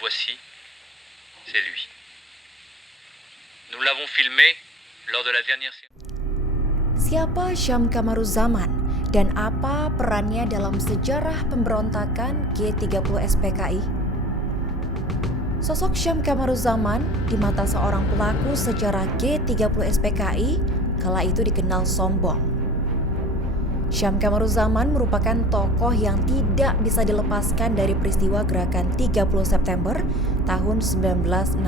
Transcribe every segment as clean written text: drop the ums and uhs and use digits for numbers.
Voici, c'est lui. Nous l'avons filmé lors de la dernière séance. Siapa Syam Kamaruzzaman dan apa perannya dalam sejarah pemberontakan G30 SPKI? Sosok Syam Kamaruzzaman di mata seorang pelaku sejarah G30 SPKI kala itu dikenal sombong. Syam Kamaruzzaman merupakan tokoh yang tidak bisa dilepaskan dari peristiwa gerakan 30 September tahun 1965.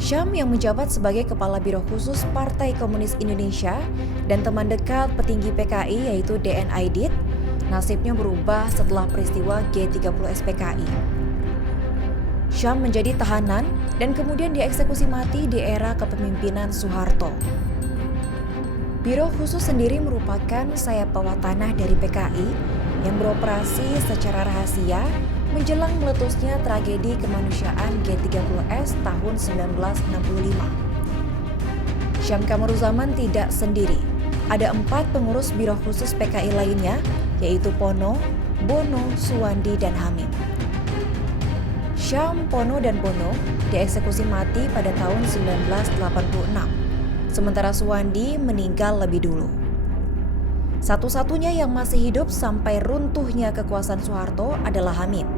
Syam yang menjabat sebagai Kepala Biro Khusus Partai Komunis Indonesia dan teman dekat petinggi PKI yaitu DN Aidit, nasibnya berubah setelah peristiwa G30 SPKI. Syam menjadi tahanan dan kemudian dieksekusi mati di era kepemimpinan Soeharto. Biro Khusus sendiri merupakan sayap bawah tanah dari PKI yang beroperasi secara rahasia menjelang meletusnya tragedi kemanusiaan G30S tahun 1965. Syam Kamaruzzaman tidak sendiri. Ada 4 pengurus Biro Khusus PKI lainnya, yaitu Pono, Bono, Suwandi, dan Hamim. Syam, Pono, dan Bono dieksekusi mati pada tahun 1986. Sementara Suwandi meninggal lebih dulu. Satu-satunya yang masih hidup sampai runtuhnya kekuasaan Soeharto adalah Hamim.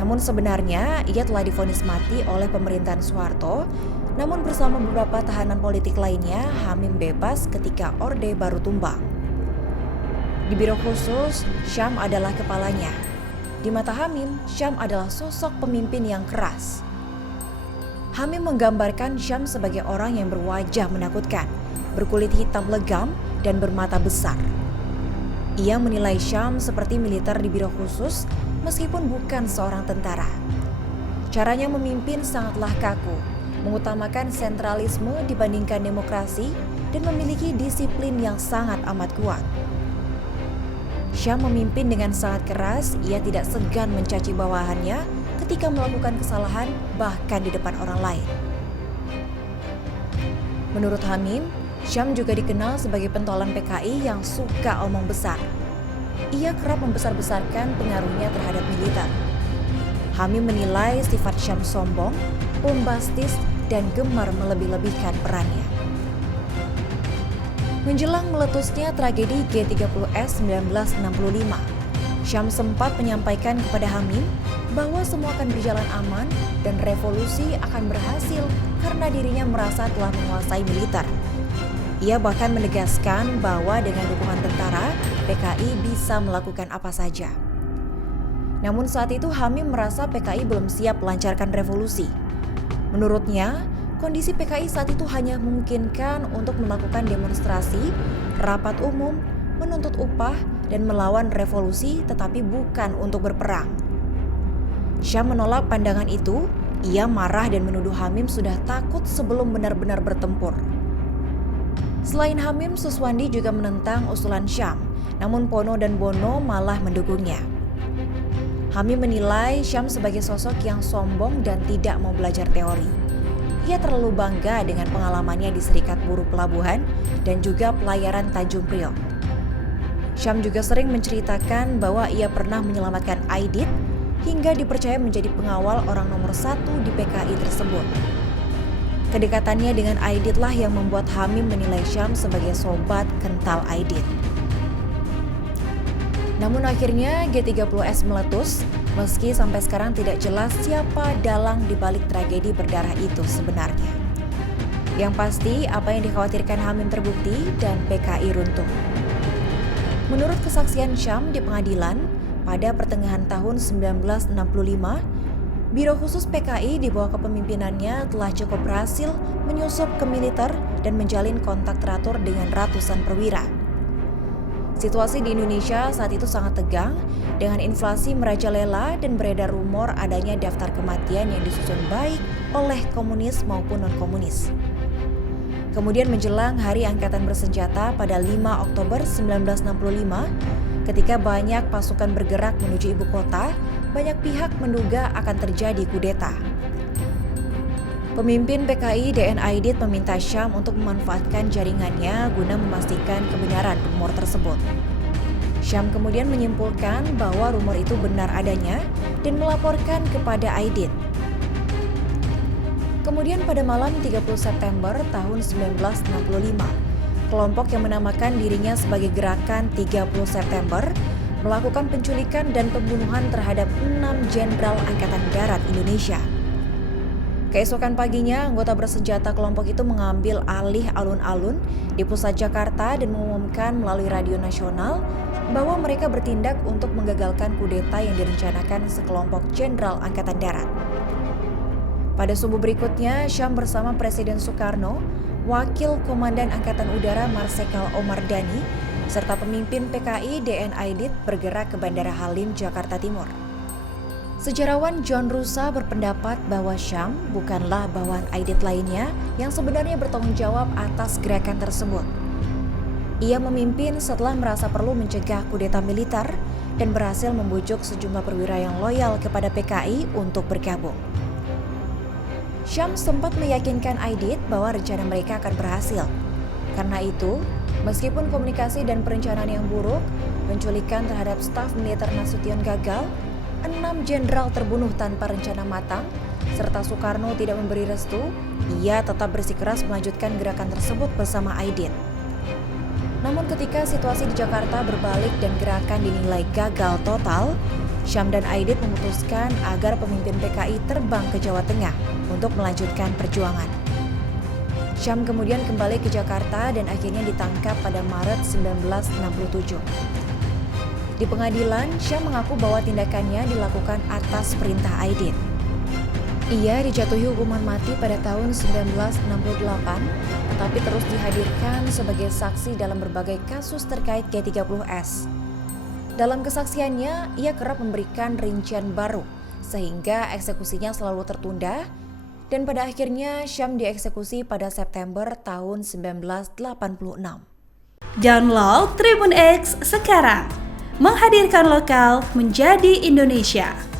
Namun sebenarnya ia telah divonis mati oleh pemerintahan Soeharto, namun bersama beberapa tahanan politik lainnya, Hamim bebas ketika Orde Baru tumbang. Di Biro Khusus, Syam adalah kepalanya. Di mata Hamim, Syam adalah sosok pemimpin yang keras. Hamim menggambarkan Syam sebagai orang yang berwajah menakutkan, berkulit hitam legam, dan bermata besar. Ia menilai Syam seperti militer di Biro Khusus meskipun bukan seorang tentara. Caranya memimpin sangatlah kaku, mengutamakan sentralisme dibandingkan demokrasi, dan memiliki disiplin yang sangat amat kuat. Syam memimpin dengan sangat keras, ia tidak segan mencaci bawahannya ketika melakukan kesalahan bahkan di depan orang lain. Menurut Hamim, Syam juga dikenal sebagai pentolan PKI yang suka omong besar. Ia kerap membesar-besarkan pengaruhnya terhadap militer. Hamim menilai sifat Syam sombong, bombastis, dan gemar melebih-lebihkan perannya. Menjelang meletusnya tragedi G30S 1965, Syam sempat menyampaikan kepada Hamim bahwa semua akan berjalan aman dan revolusi akan berhasil karena dirinya merasa telah menguasai militer. Ia bahkan menegaskan bahwa dengan dukungan tentara, PKI bisa melakukan apa saja. Namun saat itu Hamim merasa PKI belum siap melancarkan revolusi. Menurutnya, kondisi PKI saat itu hanya memungkinkan untuk melakukan demonstrasi, rapat umum, menuntut upah, dan melawan revolusi tetapi bukan untuk berperang. Syam menolak pandangan itu. Ia marah dan menuduh Hamim sudah takut sebelum benar-benar bertempur. Selain Hamim, Suswandi juga menentang usulan Syam, namun Pono dan Bono malah mendukungnya. Hamim menilai Syam sebagai sosok yang sombong dan tidak mau belajar teori. Ia terlalu bangga dengan pengalamannya di Serikat Buruh Pelabuhan dan juga pelayaran Tanjung Priok. Syam juga sering menceritakan bahwa ia pernah menyelamatkan Aidit hingga dipercaya menjadi pengawal orang nomor 1 di PKI tersebut. Kedekatannya dengan Aidit lah yang membuat Hamim menilai Syam sebagai sobat kental Aidit. Namun akhirnya G30S meletus, meski sampai sekarang tidak jelas siapa dalang dibalik tragedi berdarah itu sebenarnya. Yang pasti, apa yang dikhawatirkan Hamim terbukti dan PKI runtuh. Menurut kesaksian Syam di pengadilan, pada pertengahan tahun 1965, Biro Khusus PKI di bawah kepemimpinannya telah cukup berhasil menyusup ke militer dan menjalin kontak teratur dengan ratusan perwira. Situasi di Indonesia saat itu sangat tegang dengan inflasi merajalela dan beredar rumor adanya daftar kematian yang disusun baik oleh komunis maupun non-komunis. Kemudian menjelang Hari Angkatan Bersenjata pada 5 Oktober 1965, ketika banyak pasukan bergerak menuju ibu kota, banyak pihak menduga akan terjadi kudeta. Pemimpin PKI DN Aidit meminta Syam untuk memanfaatkan jaringannya guna memastikan kebenaran rumor tersebut. Syam kemudian menyimpulkan bahwa rumor itu benar adanya dan melaporkan kepada Aidit. Kemudian pada malam 30 September tahun 1965, kelompok yang menamakan dirinya sebagai Gerakan 30 September melakukan penculikan dan pembunuhan terhadap 6 jenderal Angkatan Darat Indonesia. Keesokan paginya, anggota bersenjata kelompok itu mengambil alih alun-alun di pusat Jakarta dan mengumumkan melalui radio nasional bahwa mereka bertindak untuk menggagalkan kudeta yang direncanakan sekelompok jenderal Angkatan Darat. Pada subuh berikutnya, Syam bersama Presiden Soekarno, Wakil Komandan Angkatan Udara Marsikal Omar Dhani, serta pemimpin PKI DN Aidit bergerak ke Bandara Halim, Jakarta Timur. Sejarawan John Rusa berpendapat bahwa Syam bukanlah bawahan Aidit lainnya yang sebenarnya bertanggung jawab atas gerakan tersebut. Ia memimpin setelah merasa perlu mencegah kudeta militer dan berhasil membujuk sejumlah perwira yang loyal kepada PKI untuk bergabung. Syam sempat meyakinkan Aidit bahwa rencana mereka akan berhasil. Karena itu, meskipun komunikasi dan perencanaan yang buruk, penculikan terhadap staf militer Nasution gagal, 6 jenderal terbunuh tanpa rencana matang, serta Soekarno tidak memberi restu, ia tetap bersikeras melanjutkan gerakan tersebut bersama Aidit. Namun ketika situasi di Jakarta berbalik dan gerakan dinilai gagal total, Syam dan Aidit memutuskan agar pemimpin PKI terbang ke Jawa Tengah untuk melanjutkan perjuangan. Syam kemudian kembali ke Jakarta dan akhirnya ditangkap pada Maret 1967. Di pengadilan, Syam mengaku bahwa tindakannya dilakukan atas perintah Aidit. Ia dijatuhi hukuman mati pada tahun 1968, tetapi terus dihadirkan sebagai saksi dalam berbagai kasus terkait G30S. Dalam kesaksiannya, ia kerap memberikan rincian baru, sehingga eksekusinya selalu tertunda, dan pada akhirnya Syam dieksekusi pada September tahun 1986. Download Tribun X sekarang, menghadirkan lokal menjadi Indonesia.